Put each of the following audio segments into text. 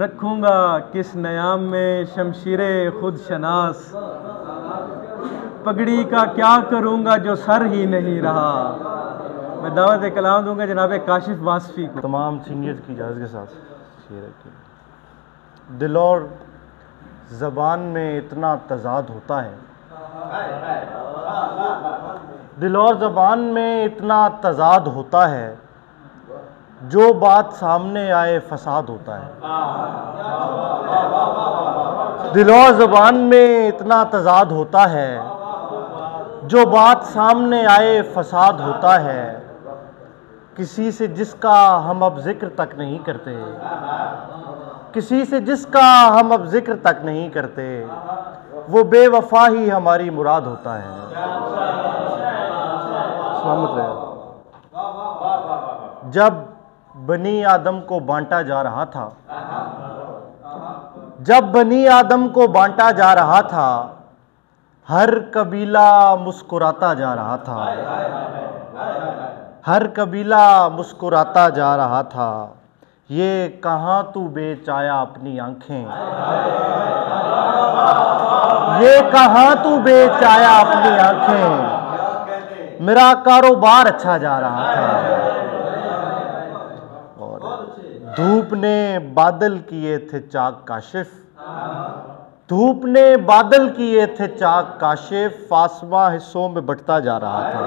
رکھوں گا کس نیام میں شمشیر خود شناس، پگڑی کا کیا کروں گا جو سر ہی نہیں رہا۔ میں دعوت کلام دوں گا جناب کاشف واسفی کو۔ تمام سنگیت کی اجازت کے ساتھ شعر ہے۔ دل اور زبان میں اتنا تضاد ہوتا ہے، دل اور زبان میں اتنا تضاد ہوتا ہے، جو بات سامنے آئے فساد ہوتا ہے۔ دل اور زبان میں اتنا تضاد ہوتا ہے، جو بات سامنے آئے فساد ہوتا ہے۔ کسی سے جس کا ہم اب ذکر تک نہیں کرتے، کسی سے جس کا ہم اب ذکر تک نہیں کرتے، وہ بے وفا ہی ہماری مراد ہوتا ہے۔ سلامت رہے۔ جب بنی آدم کو بانٹا جا رہا تھا، جب بنی آدم کو بانٹا جا رہا تھا، ہر قبیلہ مسکراتا جا رہا تھا، ہر قبیلہ مسکراتا جا رہا تھا۔ یہ کہاں تو بیچ آیا اپنی آنکھیں، یہ کہاں تو بیچ آیا اپنی آنکھیں، میرا کاروبار اچھا جا رہا تھا۔ اور دھوپ نے بادل کیے تھے چاک کاشف، دھوپ نے بادل کیے تھے چاک کاشف، آسماں حصوں میں بٹتا جا رہا تھا،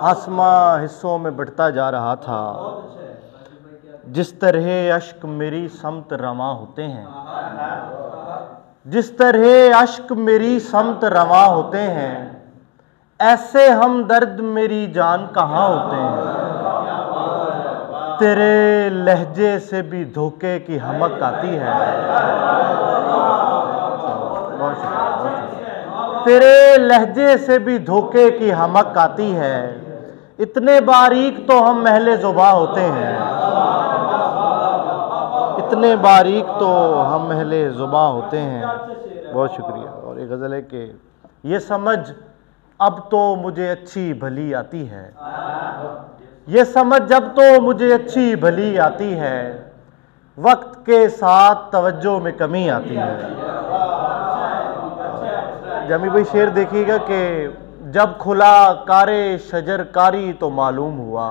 آسماں حصوں میں بٹتا جا رہا تھا۔ جس طرح اشک میری سمت رواں ہوتے ہیں، جس طرح اشک میری سمت رواں ہوتے ہیں، ایسے ہمدرد میری جان کہاں ہوتے ہیں۔ تیرے لہجے سے بھی دھوکے کی حمق آتی ہے، تیرے لہجے سے بھی دھوکے کی حمق آتی ہے۔ اتنے باریک تو ہم اہل زباں ہوتے ہیں، اتنے باریک تو ہم اہل زباں ہوتے ہیں۔ بہت شکریہ۔ اور ایک غزل ہے کہ یہ سمجھ اب تو مجھے اچھی بھلی آتی ہے، یہ سمجھ اب تو مجھے اچھی بھلی آتی ہے، وقت کے ساتھ توجہ میں کمی آتی ہے۔ جامی بھائی شعر دیکھیے گا کہ جب کھلا کار شجر کاری تو معلوم ہوا،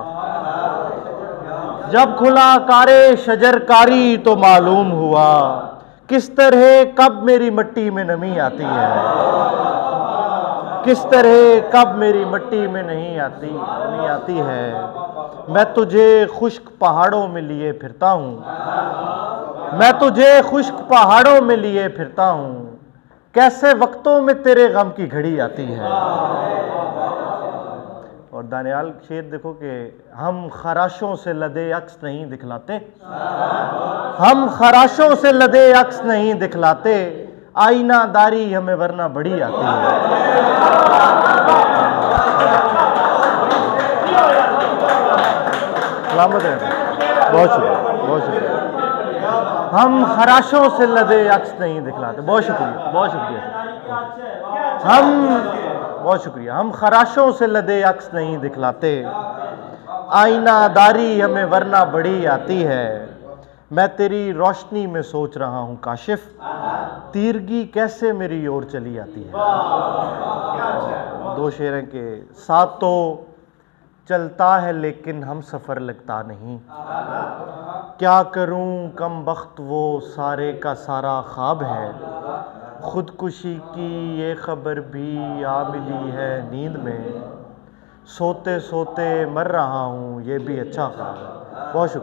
جب کھلا کار شجر کاری تو معلوم ہوا، کس طرح کب میری مٹی میں نمی آتی ہے، کس طرح کب میری مٹی میں نہیں آتی ہے۔ میں تجھے خشک پہاڑوں میں لیے پھرتا ہوں، میں تجھے خشک پہاڑوں میں لیے پھرتا ہوں، کیسے وقتوں میں تیرے غم کی گھڑی آتی ہے۔ اور دانیال شعر دیکھو کہ ہم خراشوں سے لدے عکس نہیں دکھلاتے، ہم خراشوں سے لدے عکس نہیں دکھلاتے، آئینہ داری ہمیں ورنہ بڑی آتی ہے۔ سلامت ہے۔ بہت شکریہ، بہت شکریہ۔ ہم خراشوں سے لدے عکس نہیں دکھلاتے۔ بہت شکریہ، بہت شکریہ۔ بہت شکریہ۔ ہم خراشوں سے لدے عکس نہیں دکھلاتے، آئینہ داری ہمیں ورنہ بڑی آتی ہے۔ میں تیری روشنی میں سوچ رہا ہوں کاشف، تیرگی کیسے میری اور چلی آتی ہے۔ دو شعر ہیں کہ ساتھ تو چلتا ہے لیکن ہم سفر لگتا نہیں، کیا کروں کم بخت وہ سارے کا سارا خواب ہے، خودکشی کی یہ خبر بھی آ ملی ہے نیند میں، سوتے سوتے مر رہا ہوں یہ بھی اچھا خواب ہے۔ بہت شکریہ۔